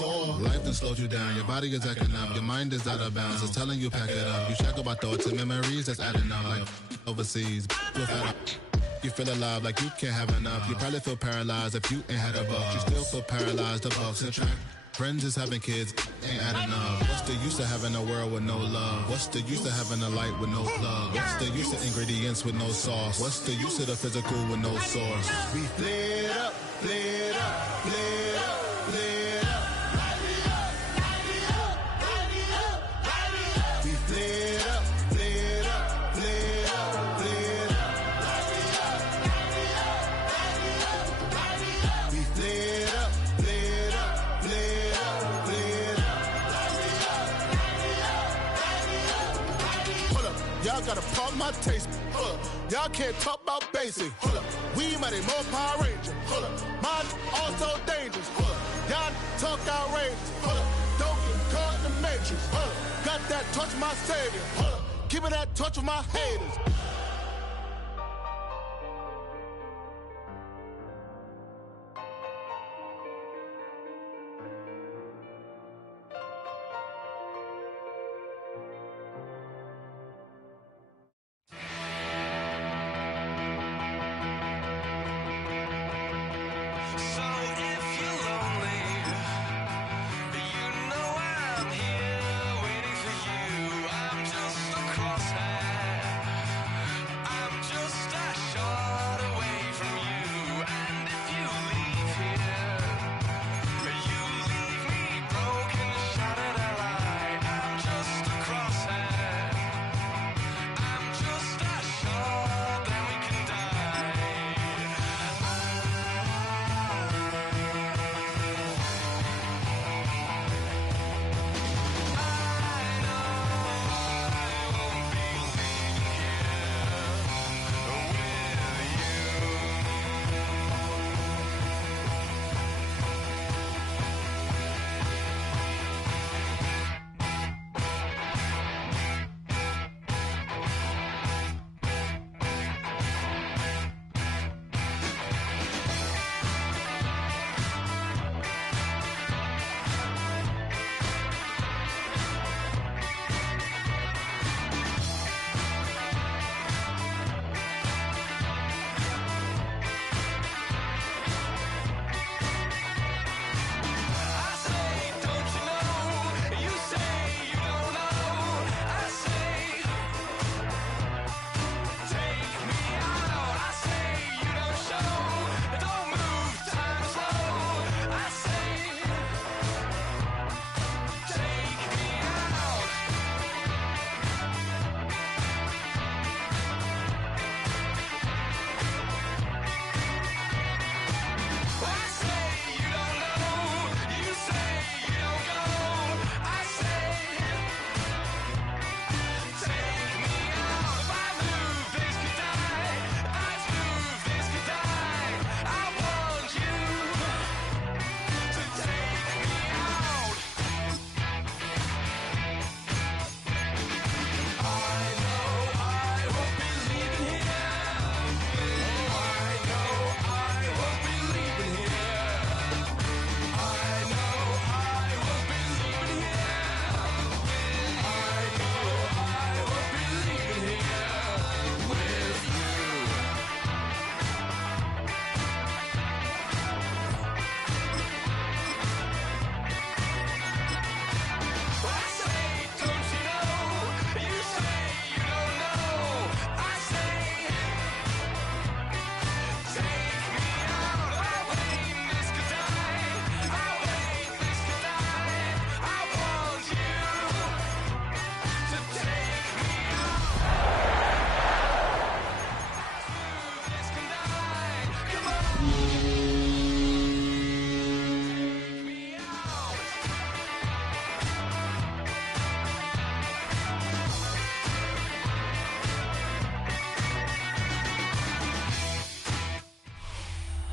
Life done slowed you down, your body is acting up, your mind is out of bounds, it's telling you pack it up. You shackle by thoughts and memories that's adding up like overseas. You feel alive like you can't have enough. You probably feel paralyzed if you ain't had a buck. You still feel paralyzed, the bucks and track. Friends is having kids, ain't adding up. What's the use of having a world with no love? What's the use of having a light with no plug? What's the use of ingredients with no sauce? What's the use of the physical with no source? We flared up, flared up, flared up, flared up. We flared up, flared up, flared up, flared up. We flared up, flared up, flared up, flared up. Hold up, y'all gotta pump my taste. Hold up, y'all can't talk about basic. Hold up, we mighty more Power Ranger. Hold up, mine also dangerous. Hold up, y'all talk outrageous. Hold up, don't get caught in the matrix. Hold up, got that touch my savior. Hold up, keeping that touch with my haters.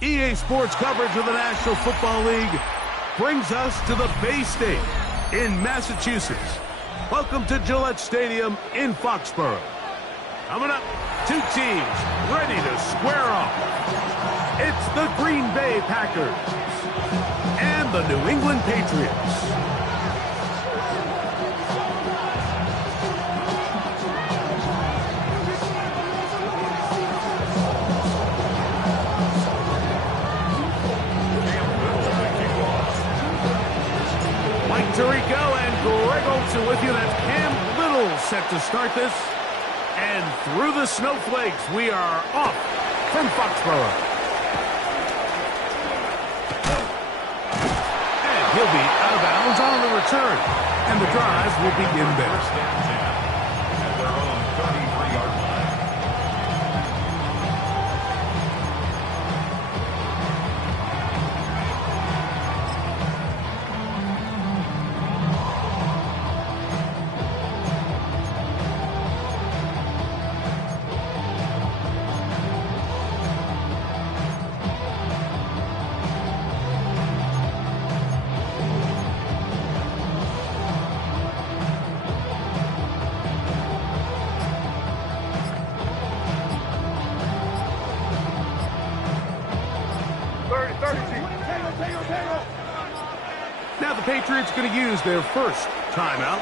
EA Sports coverage of the National Football League brings us to the Bay State in Massachusetts. Welcome to Gillette Stadium in Foxborough. Coming up, two teams ready to square off. It's the Green Bay Packers and and the New England Patriots. Tirico and Greg Olsen with you. That's Cam Little set to start this. And through the snowflakes, we are off from Foxborough. And he'll be out of bounds on the return. And the drive will begin there. At their own 33-yard line. Now the Patriots going to use their first timeout,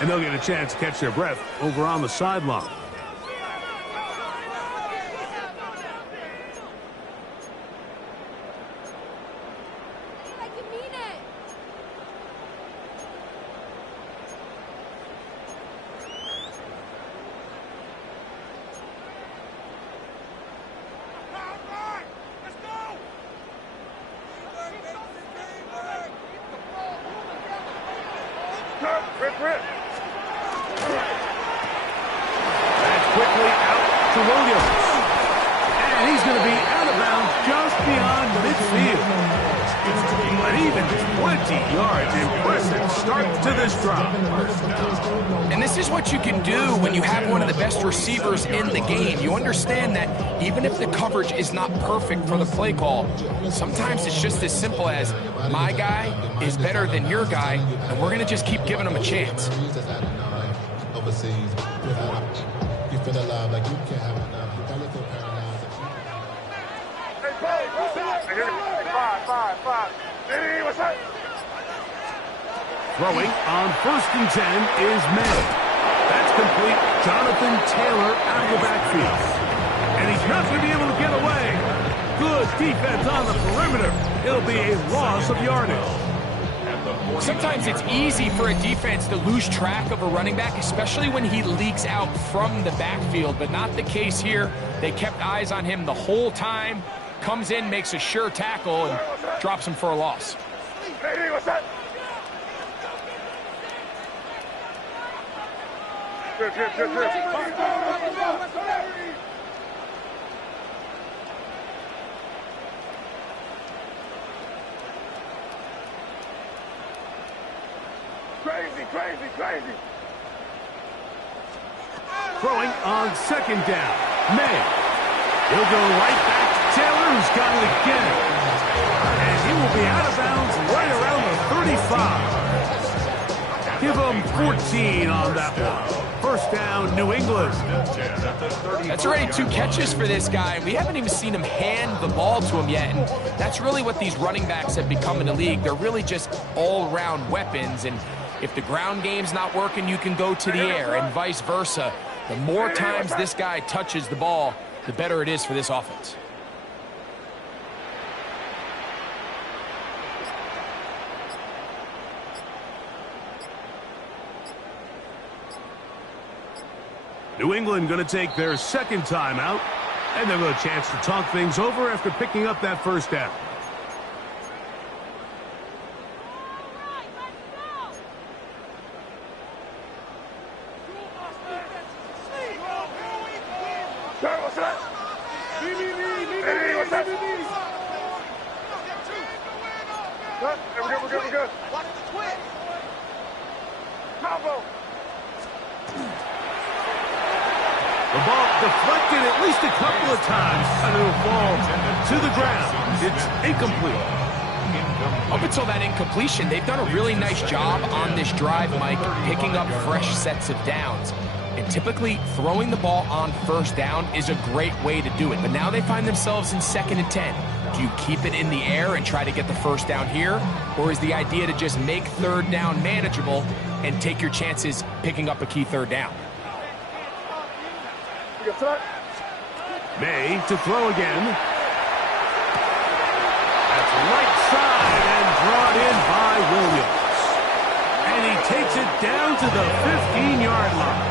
and they'll get a chance to catch their breath over on the sideline. That's quickly out to Williams. And he's going to be out of bounds just beyond midfield. But even 20 yards. Impressive start to this drive. And this is what you can do when you have one of the best receivers in the game. You understand that even if the coverage is not perfect for the play call, sometimes it's just as simple as my guy is better than your guy, and we're going to just keep giving him a chance. Overseas, you feel alive like you can't have enough. You probably feel paralyzed. Throwing on 1st and 10 is May. That's complete. Jonathan Taylor out of the backfield. And he's not going to be able to get away. Good defense on the perimeter. It'll be a loss of yardage. Sometimes it's easy for a defense to lose track of a running back, especially when he leaks out from the backfield, but not the case here. They kept eyes on him the whole time. Comes in, makes a sure tackle, and drops him for a loss. Hey, what's that? Good. Crazy. Throwing on 2nd down. May. He'll go right back to Taylor, who's got it again. And he will be out of bounds right around the 35. Give him 14 on that one. 1st down, New England. That's already 2 catches for this guy. We haven't even seen him hand the ball to him yet, and that's really what these running backs have become in the league. They're really just all-around weapons, and if the ground game's not working, you can go to the air, and vice versa. The more times this guy touches the ball, the better it is for this offense. New England going to take their 2nd timeout, and they'll get a chance to talk things over after picking up that 1st down. We're good. Watch the twist. Combo. The ball deflected at least a couple of times, and it'll fall to the ground. It's incomplete. Up until that incompletion, they've done a really nice job on this drive, Mike, picking up fresh sets of downs. And typically, throwing the ball on 1st down is a great way to do it. But now they find themselves in 2nd and 10. Do you keep it in the air and try to get the first down here? Or is the idea to just make third down manageable and take your chances picking up a key third down? May to throw again. That's right side and brought in by Williams. And he takes it down to the 15-yard line.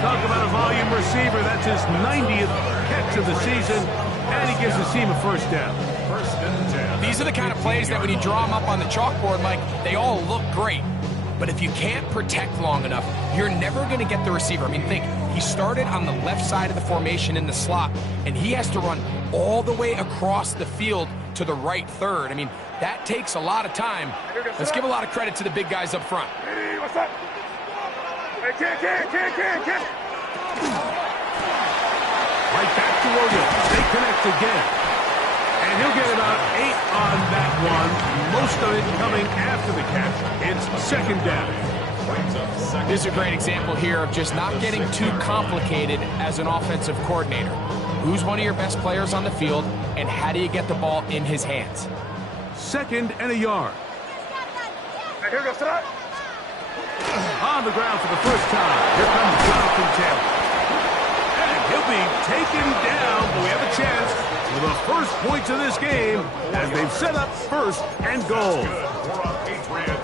Talk about a volume receiver. That's his 90th catch of the season. And he gives his team a first down. These are the kind of plays that when you draw them up on the chalkboard, Mike, they all look great. But if you can't protect long enough, you're never going to get the receiver. I mean, think, he started on the left side of the formation in the slot, and he has to run all the way across the field to the right third. I mean, that takes a lot of time. Let's give a lot of credit to the big guys up front. Hey, what's up? Hey, kid. Right back to Williams. They connect again. And he'll get about 8 on that one. Most of it coming after the catch. It's second down. This is a great example here of just not getting too complicated as an offensive coordinator. Who's one of your best players on the field, and how do you get the ball in his hands? 2nd and a yard. Hey, here goes that. On the ground for the first time. Here comes Jonathan Taylor. And he'll be taken down, but we have a chance for the first points of this game as they've set up 1st and goal.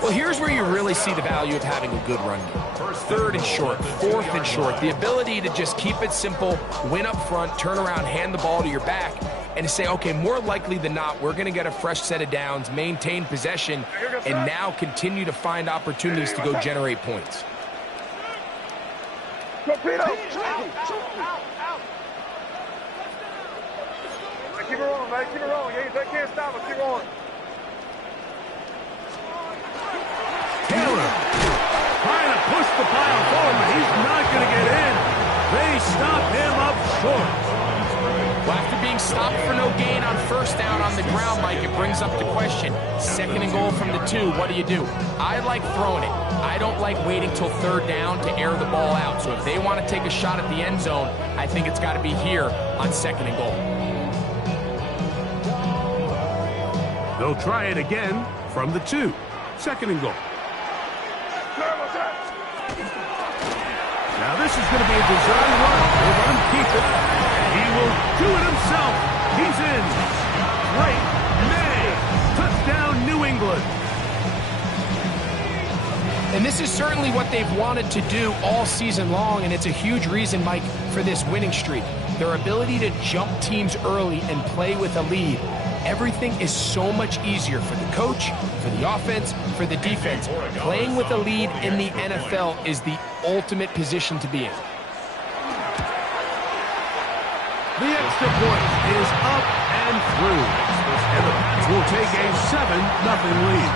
Well, here's where you really see the value of having a good run game. 3rd and short, 4th and short. The ability to just keep it simple, win up front, turn around, hand the ball to your back, and to say, okay, more likely than not, we're going to get a fresh set of downs, maintain possession, and now continue to find opportunities to go generate points. Torpedo! Keep it rolling, man. Keep it rolling. They can't stop us. Keep rolling. Taylor trying to push the pile forward, but he's not going to get in. They stop him up short. Well, after being stopped for no gain on first down on the ground, Mike, it brings up the question. 2nd and goal from the 2, what do you do? I like throwing it. I don't like waiting till 3rd down to air the ball out. So if they want to take a shot at the end zone, I think it's got to be here on 2nd and goal. They'll try it again from the 2. 2nd and goal. Now this is going to be a design run. He'll run, keep it, and he will do it himself. He's in. Great May. Touchdown, New England. And this is certainly what they've wanted to do all season long, and it's a huge reason, Mike, for this winning streak. Their ability to jump teams early and play with a lead. Everything is so much easier for the coach, for the offense, for the defense. Playing with a lead in the NFL is the ultimate position to be in. The extra point is up and through. And the Pats will take a 7-0 lead.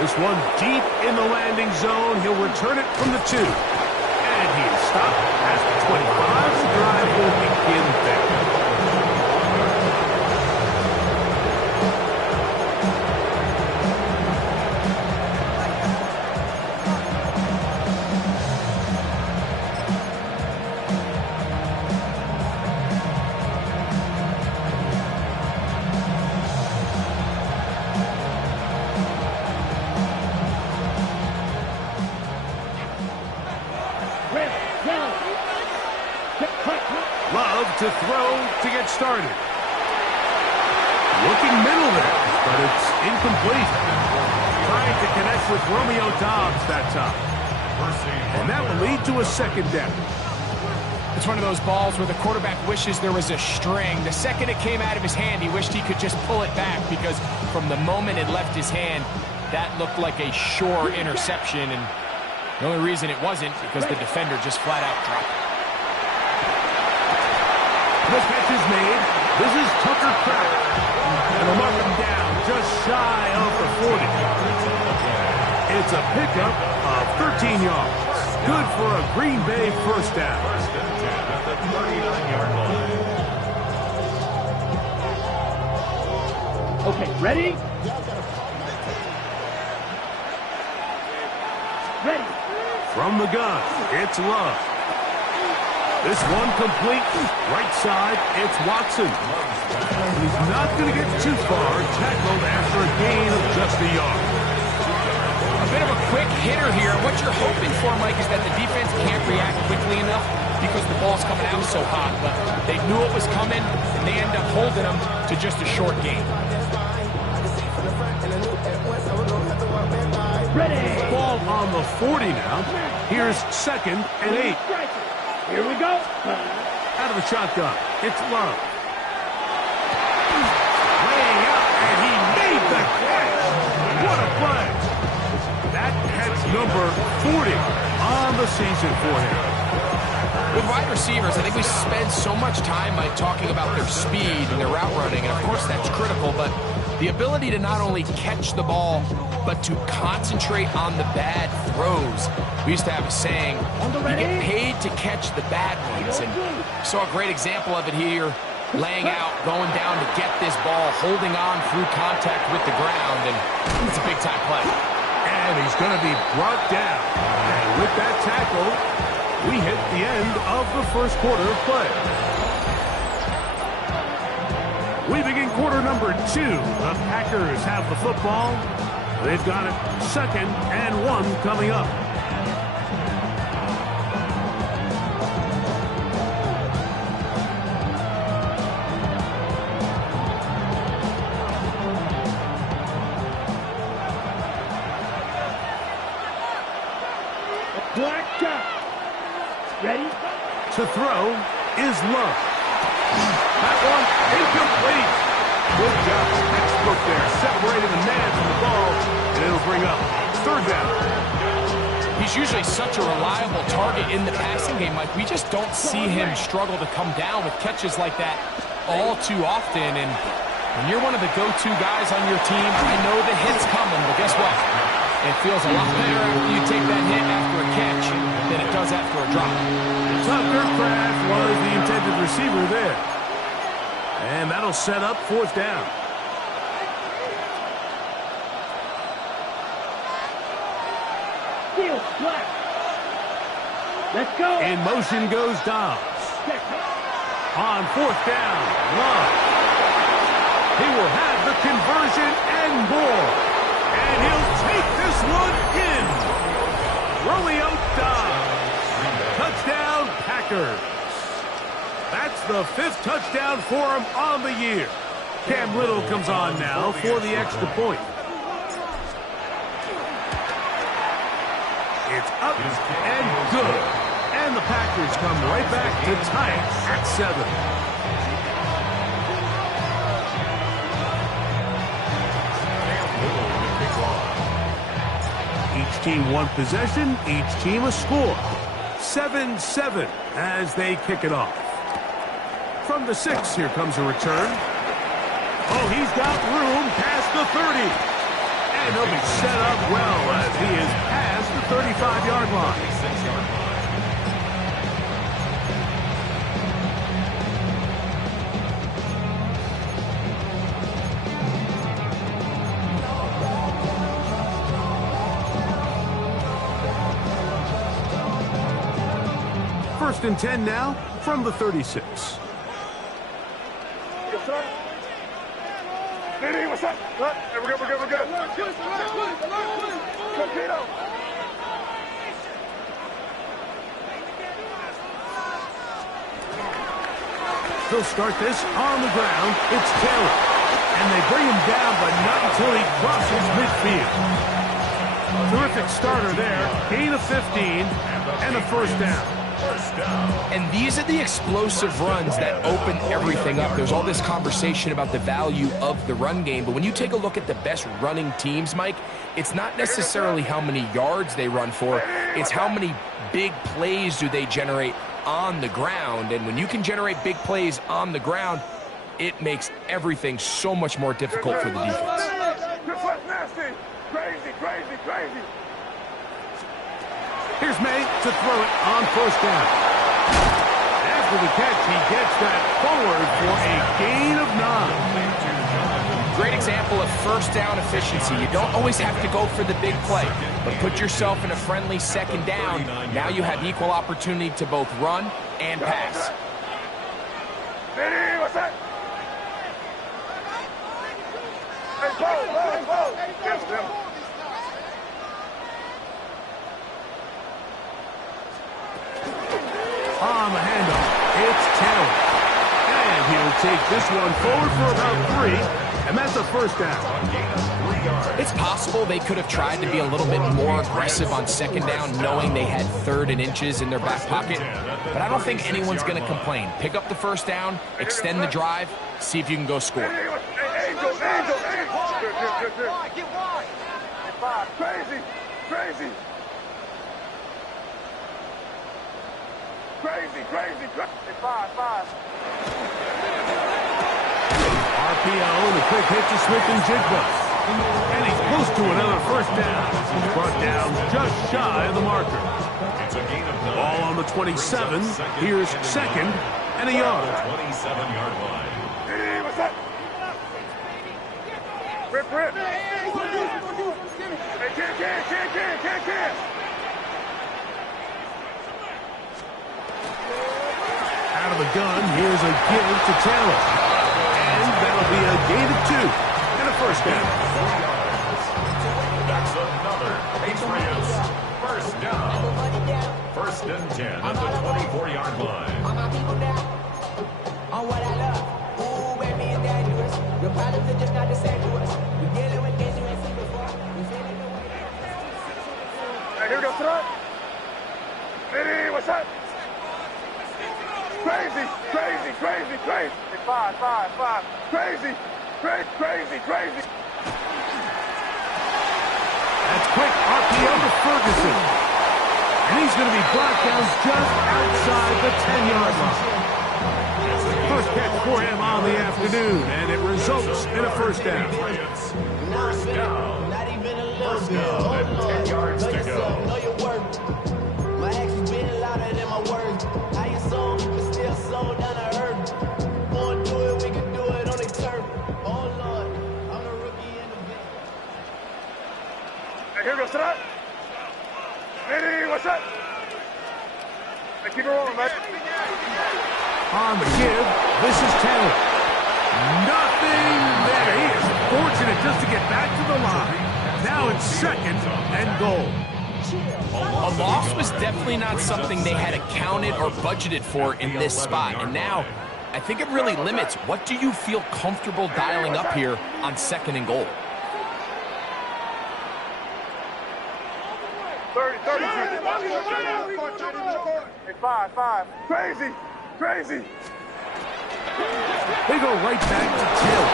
This one deep in the landing zone. He'll return it from the 2. And he is stopped at the 25. The drive will begin there. To throw to get started. Looking middle there, but it's incomplete. Trying to connect with Romeo Dobbs that time. And that will lead to a 2nd down. It's one of those balls where the quarterback wishes there was a string. The second it came out of his hand, he wished he could just pull it back, because from the moment it left his hand, that looked like a sure interception. And the only reason it wasn't because the defender just flat out dropped it. The catch is made. This is Tucker Kraft. And they'll mark him down just shy of the 40. It's a pickup of 13 yards. Good for a Green Bay first down. 39-yard line. Okay, ready? Ready. From the gun, it's Love. This one complete. Right side, it's Watson. He's not going to get too far, tackled after a gain of just a yard. A bit of a quick hitter here. What you're hoping for, Mike, is that the defense can't react quickly enough because the ball's coming out so hot. But they knew it was coming, and they end up holding them to just a short gain. Ready. Ball on the 40 now. Here's 2nd and 8. Here we go. Out of the shotgun, it's Love. Laying out, and he made the catch. What a play. That catch number 40 on the season for him. With wide receivers, I think we spend so much time by talking about their speed and their route running, and of course that's critical, but the ability to not only catch the ball, but to concentrate on the bad throws. We used to have a saying, you get paid to catch the bad ones, and we saw a great example of it here, laying out, going down to get this ball, holding on through contact with the ground, and it's a big-time play. And he's going to be brought down. And with that tackle, we hit the end of the first quarter of play. We begin quarter number 2. The Packers have the football. They've got it 2nd and 1 coming up. Black out. Ready? To throw is Love. That one incomplete. Good job. Textbook there. Separating the man from the ball, and it'll bring up 3rd down. He's usually such a reliable target in the passing game, Mike. We just don't see him struggle to come down with catches like that all too often. And when you're one of the go-to guys on your team, I know the hit's coming, but guess what? It feels a lot better after you take that hit after a catch than it does after a drop. Tucker Craft was the intended receiver there. And that'll set up 4th down. Field black. Let's go. In motion goes Dobbs. On 4th down, Love. He will have the conversion and more. And he'll take this one in. Romeo Dobbs. Touchdown, Packers. That's the 5th touchdown for him on the year. Cam Little comes on now for the extra point. It's up and good. And the Packers come right back to tie it at 7. Each team one possession, each team a score. 7-7 as they kick it off. From the 6, here comes a return. Oh, he's got room past the 30. And he'll be set up well as he is past the 35-yard line. First and 10 now from the 36. Yes, sir. Diddy, what's up? What? Hey, we're good, we're good, we're good. Come, Pito. He'll start this on the ground. It's Taylor. And they bring him down, but not until he crosses midfield. Terrific starter there. Gain of 15 and a 1st down. And these are the explosive runs that open everything up. There's all this conversation about the value of the run game, but when you take a look at the best running teams, Mike, it's not necessarily how many yards they run for, it's how many big plays do they generate on the ground. And when you can generate big plays on the ground, it makes everything so much more difficult for the defense. This was nasty. Crazy, crazy, crazy. Here's May to throw it on 1st down. After the catch, he gets that forward for a gain of 9. Great example of first down efficiency. You don't always have to go for the big play, but put yourself in a friendly second down. Now you have equal opportunity to both run and pass. Vinny, what's that? Hey, Bo. Yes, Tim. On the handoff, it's Taylor. And he'll take this one forward for about 3, and that's a first down. It's possible they could have tried to be a little bit more aggressive on second down, knowing they had 3rd and inches in their back pocket. But I don't think anyone's going to complain. Pick up the first down, extend the drive, see if you can go score. Angel. Get wide. Crazy. Hey, 5. RPO and a quick hit to Smith and Jigba. And he's close to another first down. He's brought down just shy of the marker. Ball on the 27. Here's second and a yard. 27-yard line. Hey, what's that? Rip. Hey, can. Out of the gun, here's a give to Taylor. And that'll be a gain of 2 and a first down. That's another Patriots first down. 1st and 10 at the 24-yard line. On what I love. Ooh, baby, is that yours? Your problems are just not the same to us. We're dealing with things you ain't seen before. We're feeling the way. Hey, here we go, Trot. Vinny, what's that? Crazy. Hey, 5. Crazy. That's quick RPO to Ferguson. And he's going to be brought down just outside the 10-yard line. First catch for him on the afternoon, and it results in a first down. First down. Not even a little First bit. down and 10 yards to go. Know your worth. My actions been louder than my words. How you sold, but still sold down to earth. Wanna do it, we can do it on the turf. Oh Lord, I'm a rookie in the vet. Hey, here we go, Trot. Vinny, what's that? Hey, keep it rolling, man. On the give, this is Taylor. Nothing there. He is fortunate just to get back to the line. Now it's second and goal. A loss was definitely not something they had accounted or budgeted for in this spot. And now, I think it really limits what do you feel comfortable dialing up here on second and goal. 30. Hey, 5. Crazy. They go right back to Taylor.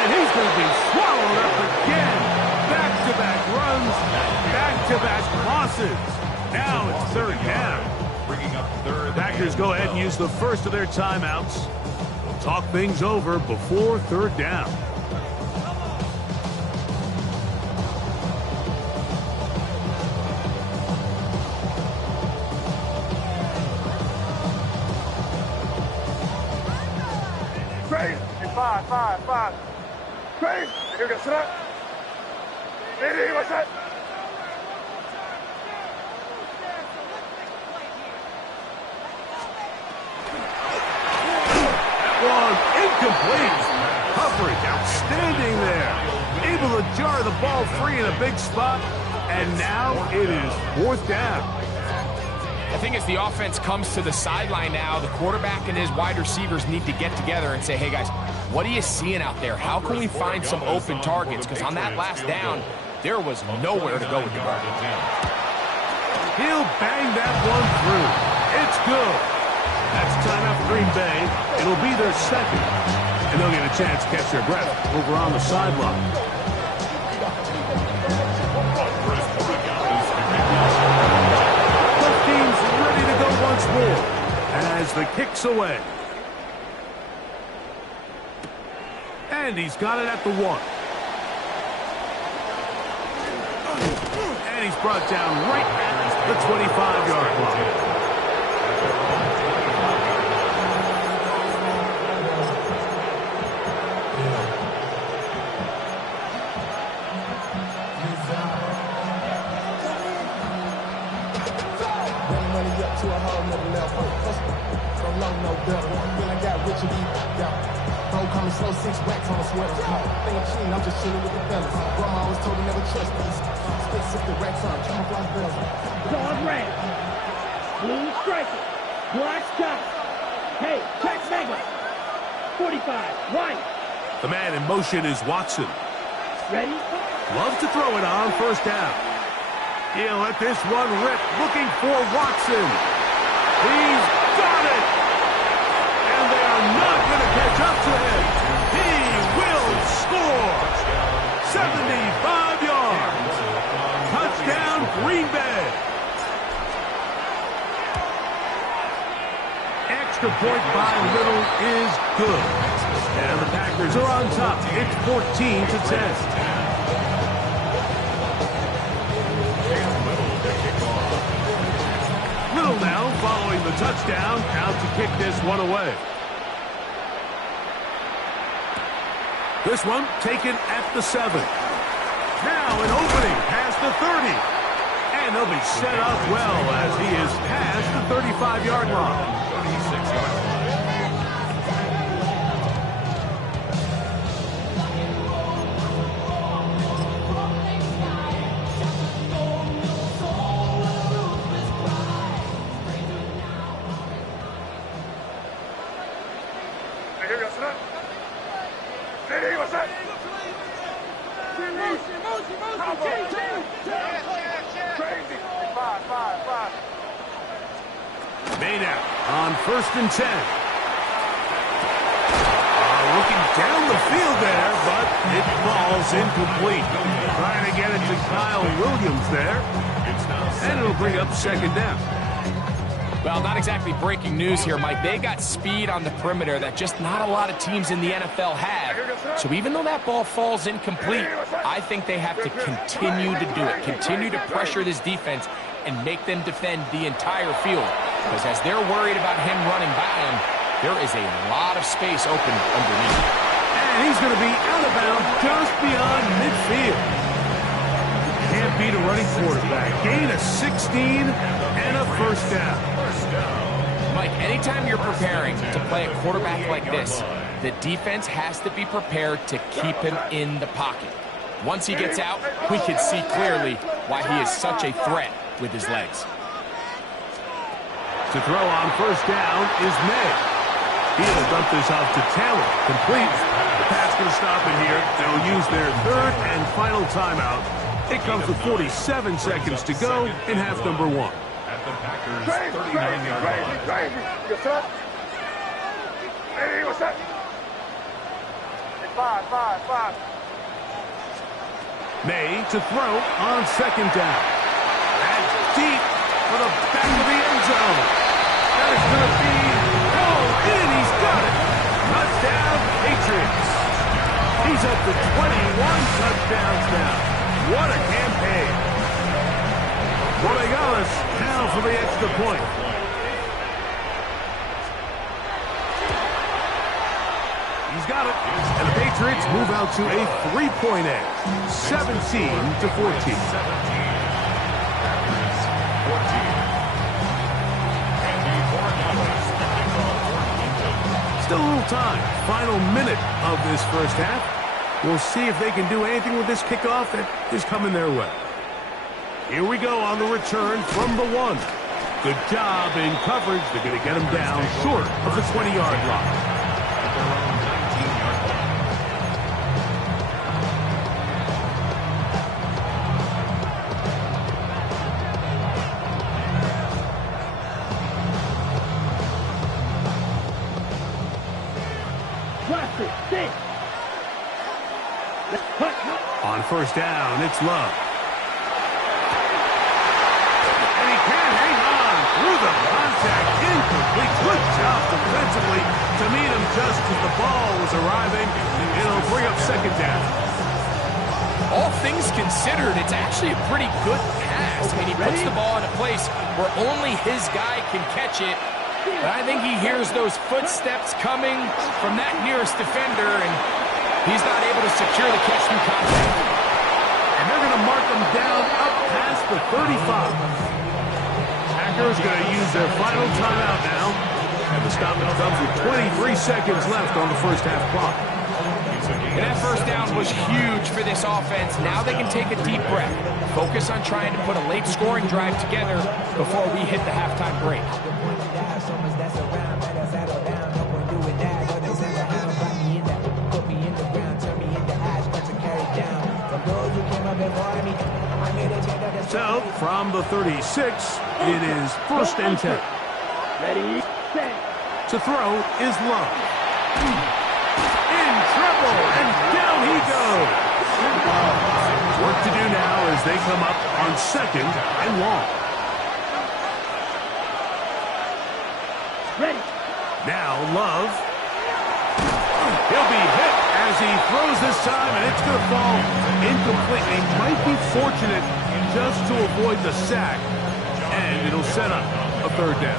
And he's going to be swallowed up again. Back-to-back runs, back-to-back losses. Now it's third down. Bringing up third. Packers go ahead and use the first of their timeouts. We'll talk things over before third down. Crazy. Hey, 5. Crazy. Here we go, sit up. Vinny, what's that? One incomplete. Coverage outstanding there. Able to jar the ball free in a big spot. And now it is fourth down. I think as the offense comes to the sideline now, the quarterback and his wide receivers need to get together and say, hey guys, what are you seeing out there? How can we find some open targets? Because on that last down, there was nowhere to go with the ball. He'll bang that one through. It's good. That's timeout for Green Bay. It'll be their second. And they'll get a chance to catch their breath over on the sideline. Both teams ready to go once more as the kick's away. And he's got it at the 1. And he's brought down right at the 25-yard line. to a whole nother level. From low, no better. Feel like I got rich and down. Bro, coming slow, 6 racks on a sweater. Think I'm cheating, I'm just chilling with the fellas. Grandma always told me never trust these. Spit 60 racks on, camouflage bells. Dog red. Blue striker. Black sky. Hey, check mega. 45. White. The man in motion is Watson. Ready? Loves to throw it on first down. He'll let this one rip, looking for Watson. He's got it! And they are not going to catch up to him. He will score! 75 yards. Touchdown, Green Bay. Extra point by Little is good. And the Packers are on top. It's 14-10. Little now following the touchdown, out to kick this one away. This one taken at the 7. Now an opening past the 30. And he'll be set up well as he is past the 35-yard line. 36-yard line. On 1st and 10. Looking down the field there, but it falls incomplete. Trying to get it to Kyle Williams there. And it'll bring up second down. Well, not exactly breaking news here, Mike. They got speed on the perimeter that just not a lot of teams in the NFL have. So even though that ball falls incomplete, I think they have to continue to do it. Continue to pressure this defense and make them defend the entire field. Because as they're worried about him running by him, there is a lot of space open underneath. And he's going to be out of bounds just beyond midfield. Can't beat a running quarterback. Gain of 16 and a first down. Mike, anytime you're preparing to play a quarterback like this, the defense has to be prepared to keep him in the pocket. Once he gets out, we can see clearly why he is such a threat with his legs. To throw on first down is May. He'll dump this off to Taylor. Complete. The pass going to stop it here. They'll use their 3rd and final timeout. It comes with 47 seconds to go in half number 1. At the Packers' 39-yard line. Yes, sir. Hey, what's that? 5. May to throw on 2nd down. That's deep for the back of the end zone. That is going to be in. He's got it. Touchdown, Patriots. He's up to 21 touchdowns now. What a campaign. Well, they got us now for the extra point. He's got it. And the Patriots move out to a 3-point edge. 17-14. Still a little time. Final minute of this first half. We'll see if they can do anything with this kickoff that is coming their way. Here we go on the return from the 1. Good job in coverage. They're going to get him down short of the 20-yard line. On first down, it's Love. And he can hang on through the contact. Incomplete. Good job defensively to meet him just as the ball was arriving. It'll bring up second down. All things considered, it's actually a pretty good pass. I mean, he puts the ball in a place where only his guy can catch it. But I think he hears those footsteps coming from that nearest defender, and he's not able to secure the catch from contact. And they're going to mark him down up past the 35. Packers going to use their final timeout now. And the stoppage comes with 23 seconds left on the first half clock. And that first down was huge for this offense. Now they can take a deep breath. Focus on trying to put a late scoring drive together before we hit the halftime break. So, from the 36, it is first and 10. Ready, set. To throw is Love. In trouble, and down he goes. Work to do now as they come up on second and long. Ready. Now Love. He'll be hit as he throws this time, and it's going to fall incomplete. They might be fortunate just to avoid the sack, and it'll set up a third down.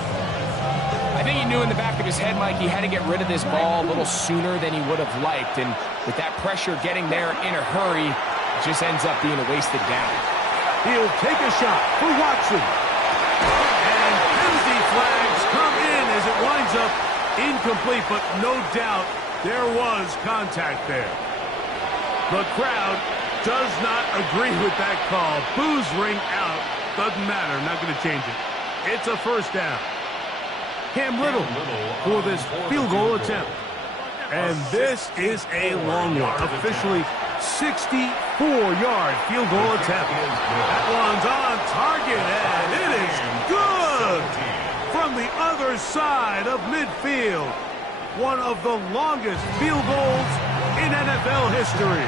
I think he knew in the back of his head, Mike, he had to get rid of this ball a little sooner than he would have liked. And with that pressure getting there in a hurry, it just ends up being a wasted down. He'll take a shot for Watson. And penalty flags come in as it winds up incomplete, but no doubt there was contact there. The crowd does not agree with that call. Boos ring out. Doesn't matter. Not going to change it. It's a first down. Cam Little for this field goal attempt. And this is a long one. Officially 64-yard field goal attempt. That one's on target, and it is good from the other side of midfield. One of the longest field goals in NFL history.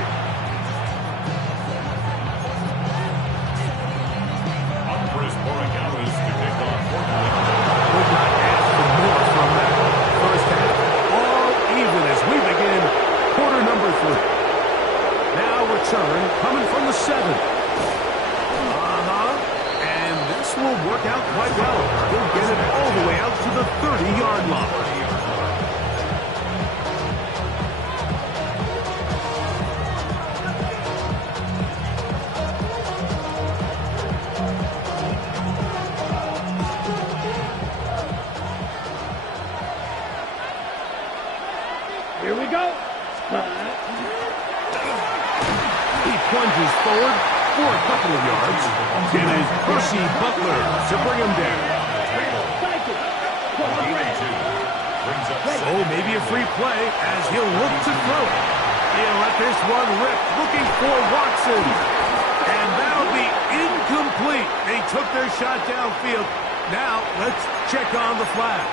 Would not ask for more from that first half. All even as we begin quarter number 3. Now return coming from the 7. And this will work out quite well. He'll get it all the way out to the 30-yard line. Here we go. He plunges forward for a couple of yards. It is Percy Butler to bring him down. Oh, maybe a free play as he'll look to throw it. He'll let this one rip, looking for Watson. And that'll be incomplete. They took their shot downfield. Now, let's check on the flag.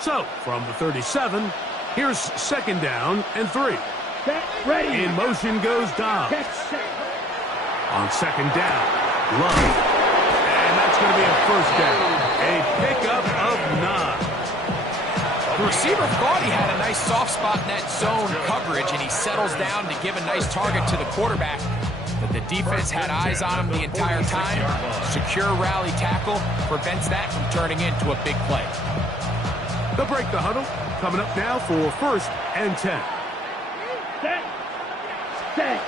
So, from the 37, here's second down and 3. Set, ready. In motion goes Dobbs. On second down, Love. And that's going to be a first down. A pickup of 9. The receiver thought he had a nice soft spot in that zone coverage, and he settles down to give a nice target to the quarterback. But the defense had eyes on him the entire time. Secure rally tackle prevents that from turning into a big play. They'll break the huddle. Coming up now for first and 10. Set. Set.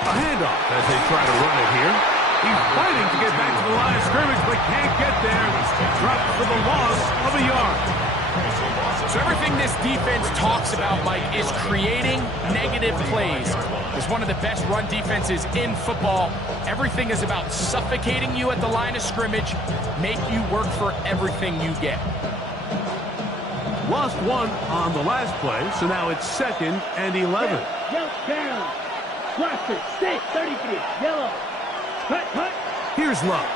A handoff as they try to run it here. He's fighting to get back to the line of scrimmage, but can't get there. Dropped for the loss of a yard. So everything this defense talks about, Mike, is creating negative plays. It's one of the best run defenses in football. Everything is about suffocating you at the line of scrimmage, make you work for everything you get. Lost one on the last play, so now it's second and 11. Yellow down. Roster, stay, 33. Yellow. Cut, cut. Here's Love.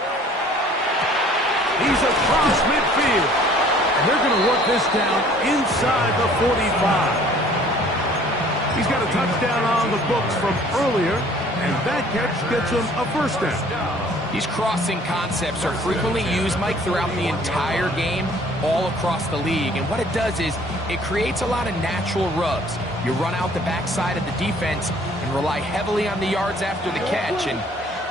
He's across midfield. And they're going to work this down inside the 45. He's got a touchdown on the books from earlier, and that catch gets him a first down. These crossing concepts are frequently used, Mike, throughout the entire game, all across the league. And what it does is it creates a lot of natural rubs. You run out the backside of the defense and rely heavily on the yards after the catch. And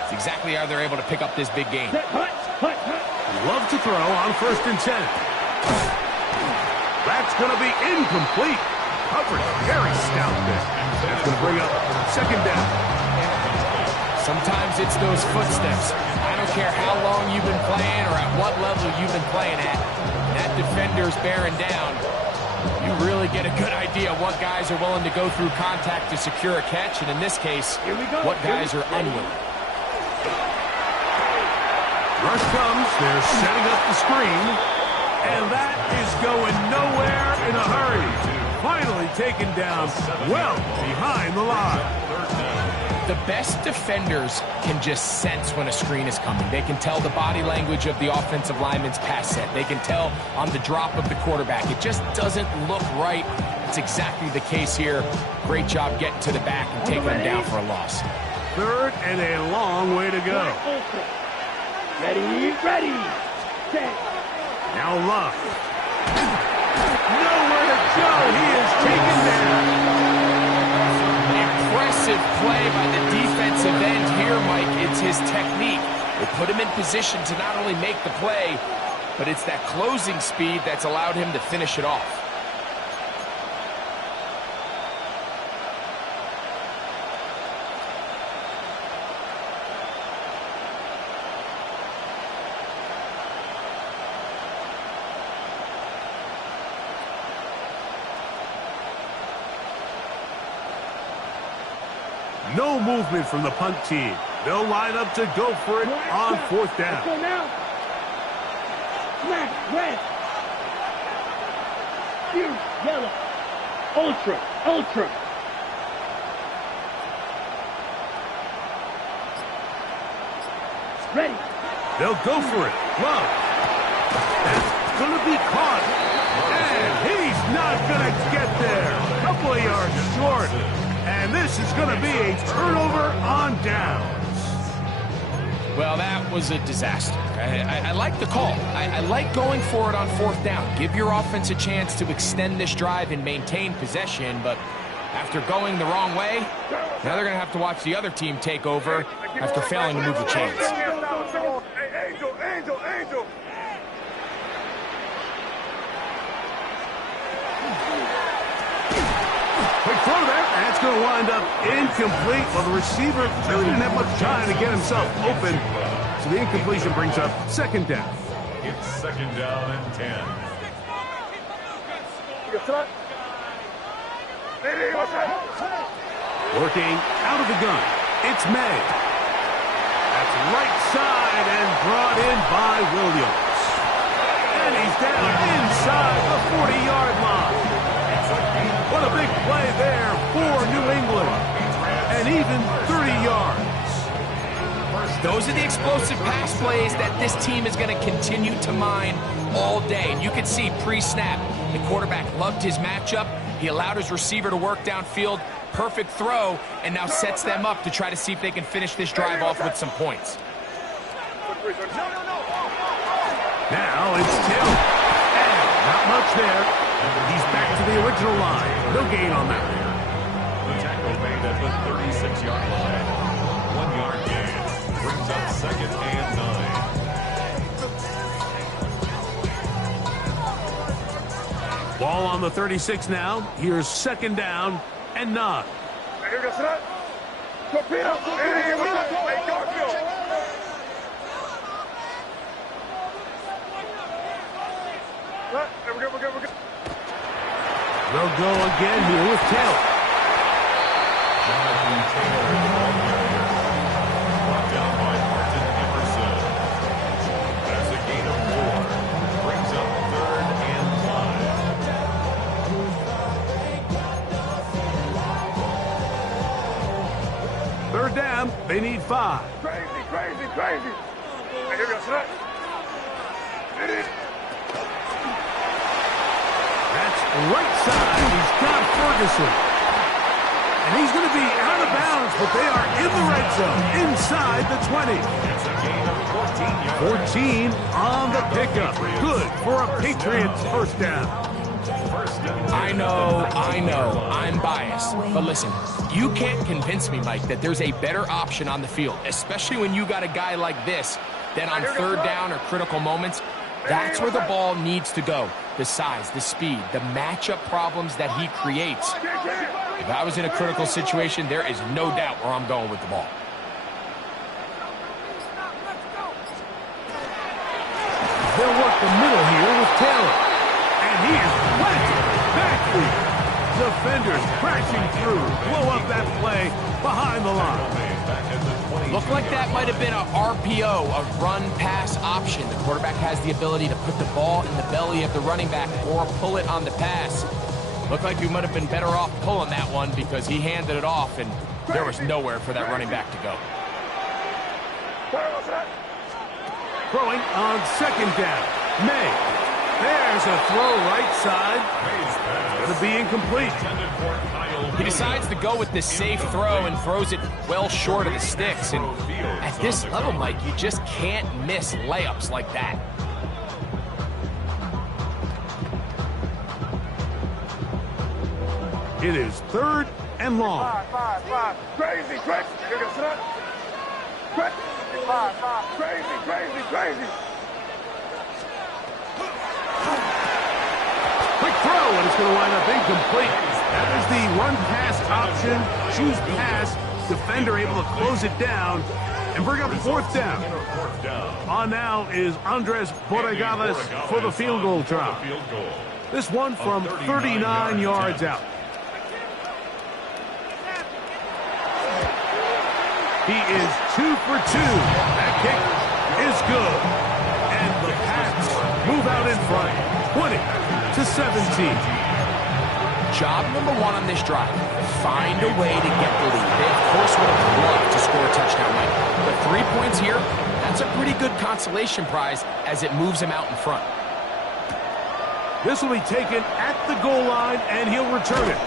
it's exactly how they're able to pick up this big game. Hut, hut, hut. Love to throw on 1st and 10. That's going to be incomplete. Coverage very stout there. That's going to bring up 2nd down. Sometimes it's those footsteps. I don't care how long you've been playing or at what level you've been playing at. That defender's bearing down. You really get a good idea what guys are willing to go through contact to secure a catch, and in this case, what guys are unwilling. Rush comes. They're setting up the screen. And that is going nowhere in a hurry. Finally taken down well behind the line. The best defenders can just sense when a screen is coming. They can tell the body language of the offensive lineman's pass set. They can tell on the drop of the quarterback. It just doesn't look right. It's exactly the case here. Great job getting to the back and taking them down for a loss. 3rd and a long way to go. Ready, ready, set. Now Love. Nowhere to go. He is taken down. Impressive play by the defensive end here, Mike. It's his technique. They put him in position to not only make the play, but it's that closing speed that's allowed him to finish it off. No movement from the punt team. They'll line up to go for it on 4th down. Let's go now. Smack, red. Blue, yellow. Ultra, ultra. Ready. They'll go for it. Love. That's going to be caught. And he's not going to get there. A couple of yards short. And this is going to be a turnover on downs. Well, that was a disaster. I like the call. I like going for it on 4th down. Give your offense a chance to extend this drive and maintain possession, but after going the wrong way, now they're going to have to watch the other team take over after failing to move the chains. Angel, angel, angel. Quick throw there. That's going to wind up incomplete. Well, the receiver really didn't have much time to get himself open. So the incompletion brings up 2nd down. It's 2nd down and 10. Working out of the gun. It's May. That's right side and brought in by Williams. And he's down inside the 40-yard line. What a big play there for New England. And even 30 yards. Those are the explosive pass plays that this team is going to continue to mine all day. And you can see pre-snap, the quarterback loved his matchup. He allowed his receiver to work downfield. Perfect throw, and now sets them up to try to see if they can finish this drive off with some points. Now it's Till. And not much there. He's back to the original line. No gain on that. The tackle made at the 36-yard line. 1-yard gain. Brings up 2nd and 9. Ball on the 36 now. Here's 2nd down and 9. They'll go again here with Taylor. Jonathan Taylor, brought down by Martin Emerson. That's a gain of 4. Brings up 3rd and 5. 3rd down. They need 5. Crazy, crazy, crazy. Here we go, Right side, he's got Ferguson. And he's going to be out of bounds, but they are in the red zone, inside the 20. It's a gain of 14 yards. 14 on the pickup. Good for a Patriots 1st down. I know, I'm biased. But listen, you can't convince me, Mike, that there's a better option on the field, especially when you got a guy like this Then on third down or critical moments, that's where the ball needs to go. The size, the speed, the matchup problems that he creates. If I was in a critical situation, there is no doubt where I'm going with the ball. They'll work the middle here with Taylor. And he is planted. Backfield. Defenders crashing through. Blow up that play behind the line. Looked like that might have been a RPO, a run-pass option. The quarterback has the ability to put the ball in the belly of the running back or pull it on the pass. Looked like we might have been better off pulling that one because he handed it off, and there was nowhere for that running back to go. Throwing on second down. May. There's a throw right side. Going to be incomplete. He decides to go with the safe throw and throws it well short of the sticks. And at this level, Mike, you just can't miss layups like that. It is third and long. Five. Crazy. You're going to sit up. Five. Crazy. Quick throw, and it's going to wind up incomplete. That was the run-pass option. Choose pass. Defender able to close it down and bring up fourth down. On now is Andres Borregales for the field goal try. This one from 39 yards out. He is 2 for 2. That kick is good. And the Pats move out in front, 20-17. Job number one on this drive, find a way to get the lead. They, of course, would have loved to score a touchdown win. But 3 points here, that's a pretty good consolation prize as it moves him out in front. This will be taken at the goal line, and he'll return it.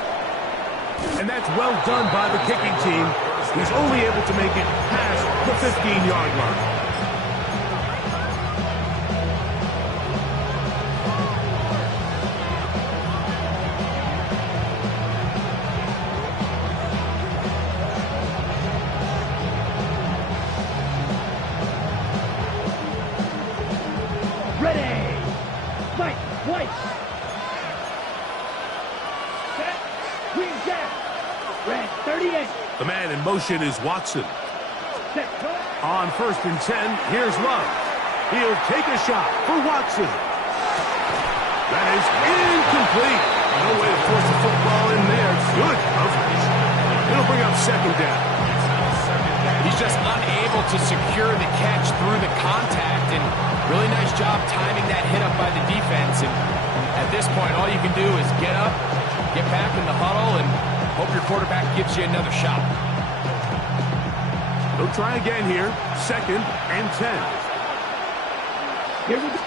And that's well done by the kicking team. He's only able to make it past the 15-yard line. Ready. Fight. White. Set. Green down. Red 38. The man in motion is Watson. Set. On 1st and 10, here's Love. He'll take a shot for Watson. That is incomplete. No way to force the football in there. Good coverage. It'll bring up second down. He's just unable to secure the catch through the contact, and really nice job timing that hit up by the defense. And at this point, all you can do is get up, get back in the huddle, and hope your quarterback gives you another shot. They'll try again here. 2nd and 10. Here we go.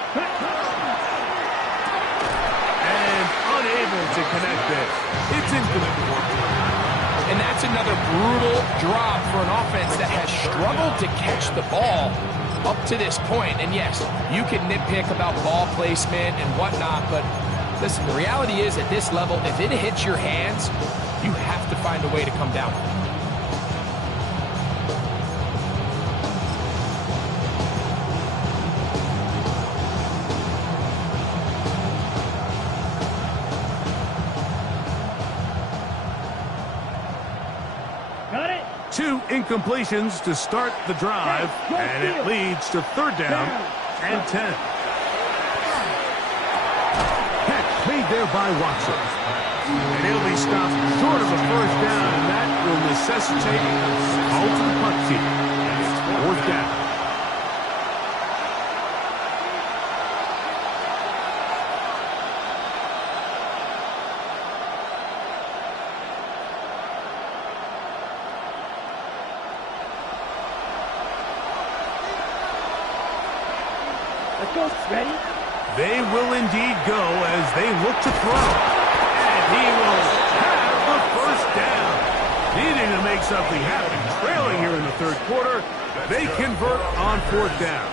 And unable to connect this. It's incomplete. And that's another brutal drop for an offense that has struggled to catch the ball up to this point. And yes, you can nitpick about ball placement and whatnot, but listen, the reality is at this level, if it hits your hands, you have to find a way to come down with it. Got it. 2 incompletions to start the drive, and it leads to 3rd down and 10. Catch made there by Watson. And it'll be stopped short of a 1st down, and that will necessitate ultimate punt team. 4th down. Let's go. Ready? They will indeed go as they look to throw. And he will have the 1st down. Needing to make something happen. Trailing here in the 3rd quarter. They convert on 4th down.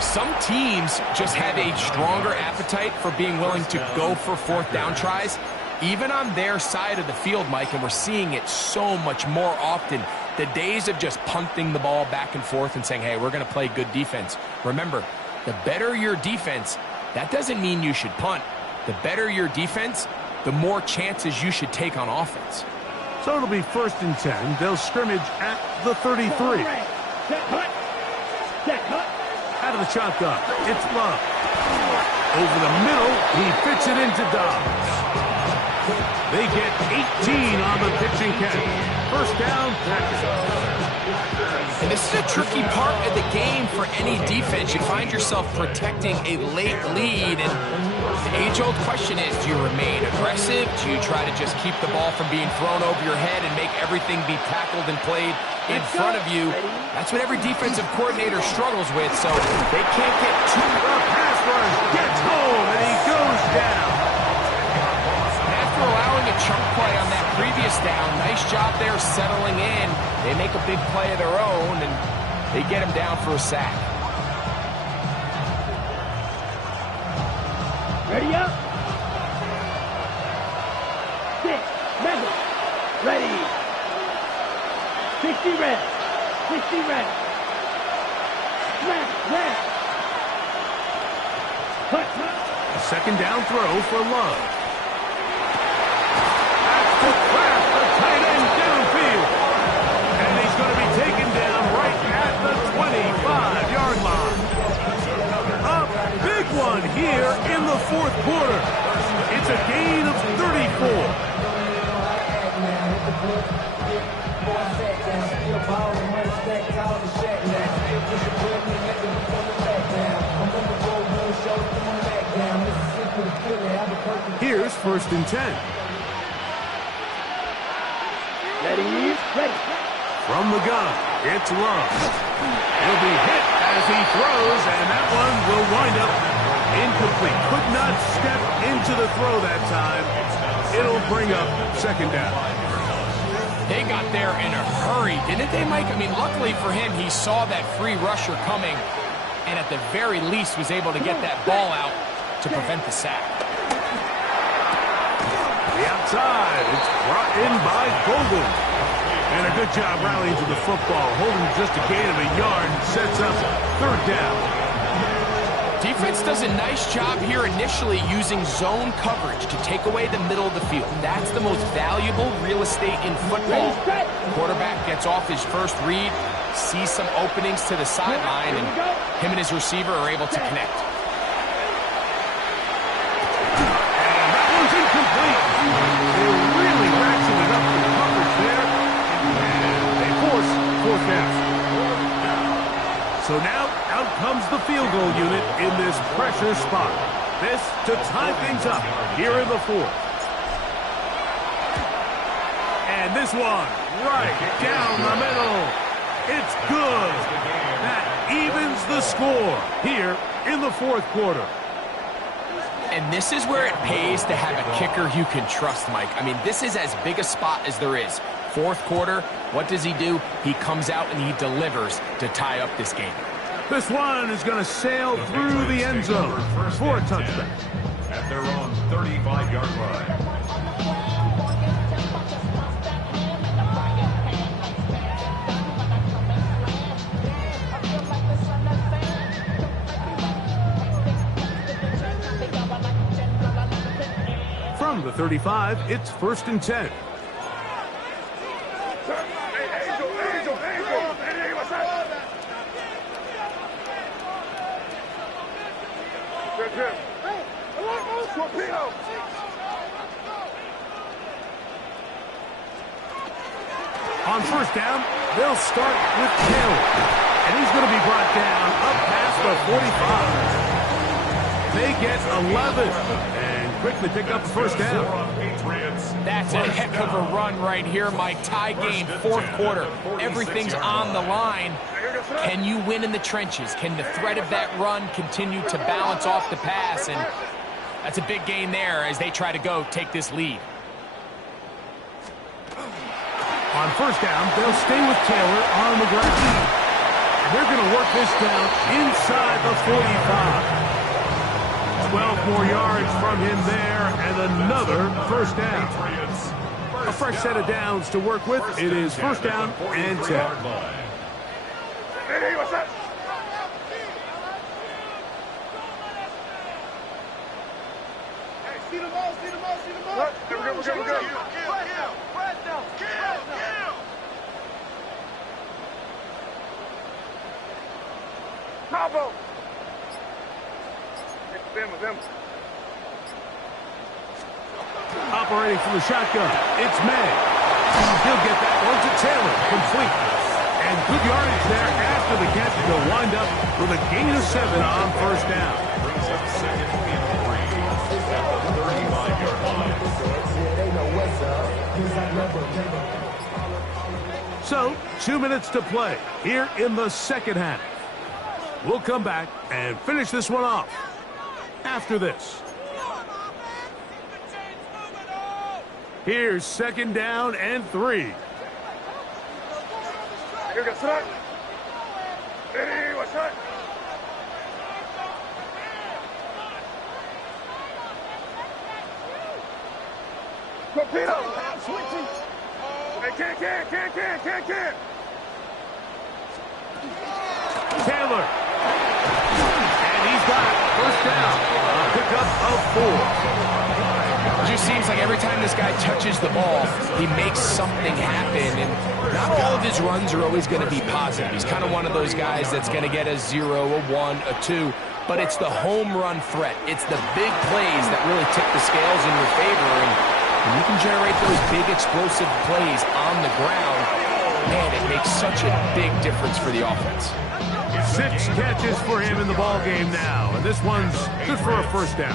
Some teams just have a stronger appetite for being willing to go for 4th down tries, even on their side of the field, Mike, and we're seeing it so much more often The days of just punting the ball back and forth and saying, hey, we're going to play good defense. Remember, the better your defense, that doesn't mean you should punt. The better your defense, the more chances you should take on offense. So it'll be 1st and 10. They'll scrimmage at the 33. Out of the shotgun, it's Love. Over the middle, he fits it into Dobbs. They get 18 on the pitching catch. 1st down, Packers. And this is a tricky part of the game for any defense. You find yourself protecting a late lead, and the age-old question is, do you remain aggressive? Do you try to just keep the ball from being thrown over your head and make everything be tackled and played in front of you? That's what every defensive coordinator struggles with, so they can't get too... The pass rush gets home, and he goes down. After allowing a chunk play on that previous down, nice job there settling in. They make a big play of their own, and they get him down for a sack. Ready up. 6, measure. Ready. 60 red. 60 red. Snap, red. Cut. A 2nd down throw for Love. That's the craft, the tight end downfield. And he's going to be taken down right at the 25-yard line. A big one here in the 4th quarter. It's a gain of 34. Here's 1st and 10. Ready. From the gun, it's Love. He'll be hit as he throws, and that one will wind up incomplete. Could not step into the throw that time. It'll bring up 2nd down. They got there in a hurry, didn't they, Mike? I mean, luckily for him, he saw that free rusher coming, and at the very least was able to get that ball out to prevent the sack. The outside, it's brought in by Vogel. And a good job rallying to the football, holding just a gain of a yard, sets up 3rd down. Defense does a nice job here initially using zone coverage to take away the middle of the field. That's the most valuable real estate in football. Quarterback gets off his first read, sees some openings to the sideline, and him and his receiver are able to connect. And that one's incomplete. They really ratcheted up the coverage there. And they force 4th down. So now, out comes the field goal unit in this pressure spot. This to tie things up here in the 4th. And this one, right down the middle. It's good. That evens the score here in the 4th quarter. And this is where it pays to have a kicker you can trust, Mike. I mean, this is as big a spot as there is. 4th quarter, what does he do? He comes out and he delivers to tie up this game. This one is going to sail through the end zone for a touchback. At their own 35-yard line. From the 35, it's 1st and 10. On 1st down, they'll start with Taylor. And he's going to be brought down up past the 45. They get 11 and quickly pick up the 1st down. That's a heck of a run right here, Mike. Tie game, 4th quarter. Everything's on the line. Can you win in the trenches? Can the threat of that run continue to balance off the pass? And that's a big gain there as they try to go take this lead. On 1st down, they'll stay with Taylor on the ground. They're going to work this down inside the 45. 12 more yards from him there, and another 1st down. A fresh set of downs to work with. It is first down and 10. Hey, what's that? Hey, see the ball, see the ball, see the ball. We're good. Bravo! With him. Operating from the shotgun, it's May. He'll get that one to Taylor, complete. And good yardage there after the catch. They'll wind up with a gain of 7 on first down. Brings up second and 3 at the 35-yard line. So, 2 minutes to play here in the second half. We'll come back and finish this one off after this. Here's second down and 3. Here we go, start. Hey, what's that? Torpedo! Switching! Hey, can't! Taylor. And he's got it. First down. A pickup of 4. It just seems like every time this guy touches the ball, he makes something happen. And not all of his runs are always going to be positive. He's kind of one of those guys that's going to get a 0, a 1, a 2. But it's the home run threat. It's the big plays that really tip the scales in your favor. And when you can generate those big explosive plays on the ground, man, it makes such a big difference for the offense. 6 catches for him in the ball game now, and this one's good for a first down.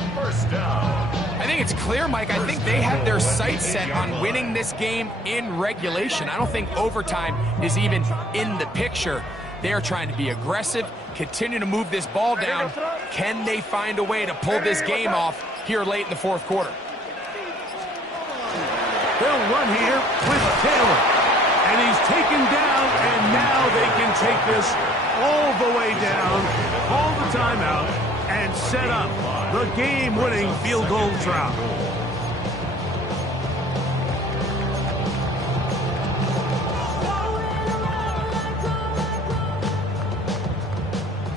I think it's clear, Mike. I think they had their sights set on winning this game in regulation. I don't think overtime is even in the picture. They're trying to be aggressive, continue to move this ball down. Can they find a way to pull this game off here late in the fourth quarter? They'll run here with Taylor, and he's taken down, and now they can take this all the way down, call the timeout, and set up the game-winning field goal try.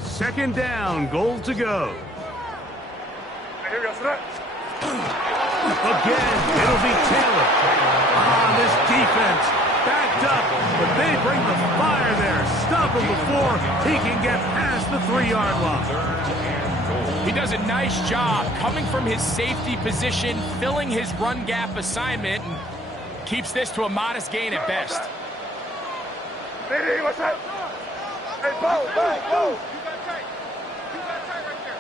Second down, goal to go. Here we go, start. Again, it'll be Taylor. This defense backed up, but they bring the fire there. Stop him before he can get past the 3-yard line. He does a nice job coming from his safety position, filling his run gap assignment, and keeps this to a modest gain at best. Hey, what's that? Hey, Bo! You got tight. You got tight right there.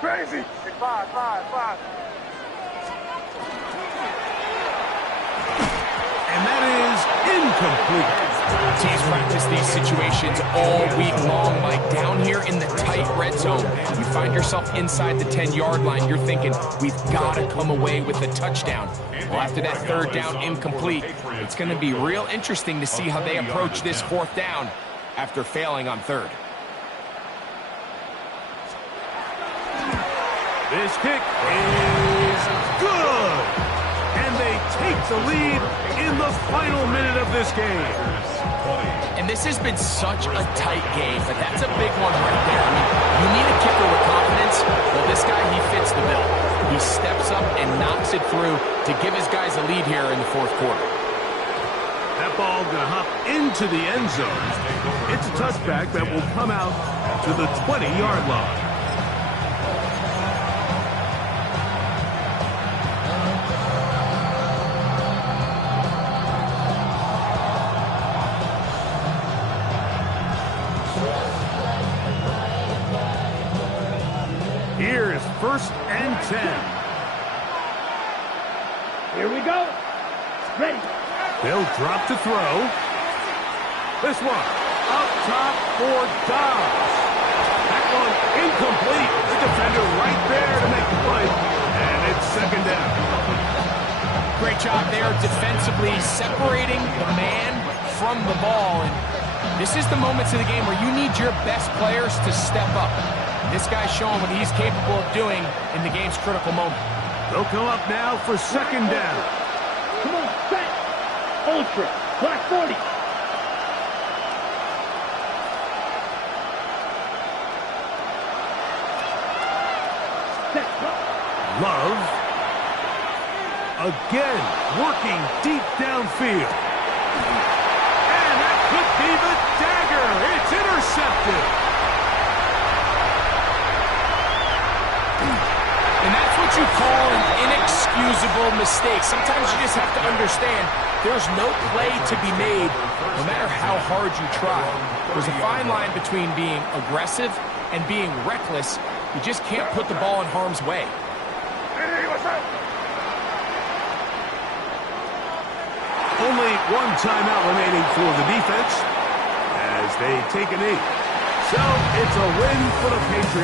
Crazy. Hey, five. And that is incomplete. Teams practice these situations all week long, Mike. Down here in the tight red zone, you find yourself inside the 10-yard line. You're thinking, we've got to come away with a touchdown. Well, after that third down incomplete, it's going to be real interesting to see how they approach this fourth down after failing on third. This kick is good. And they take the lead in the final minute of this game. And this has been such a tight game, but that's a big one right there. I mean, you need a kicker with confidence. Well, this guy, he fits the bill. He steps up and knocks it through to give his guys a lead here in the fourth quarter. That ball going to hop into the end zone. It's a touchback that will come out to the 20-yard line. Here's first and 10. Here we go. Ready. They'll drop to throw. This one up top for Dobbs. That one incomplete. The defender right there to make the play. And it's second down. Great job there defensively, separating the man from the ball. And this is the moments of the game where you need your best players to step up. This guy's showing what he's capable of doing in the game's critical moment. They'll come up now for second down. Come on, set. Ultra. Black 40. Set. Love. Again, working deep downfield. And that could be the dagger. It's intercepted. And that's what you call an inexcusable mistake. Sometimes you just have to understand there's no play to be made, no matter how hard you try. There's a fine line between being aggressive and being reckless. You just can't put the ball in harm's way. Only one timeout remaining for the defense as they take a knee. So it's a win for the Patriots.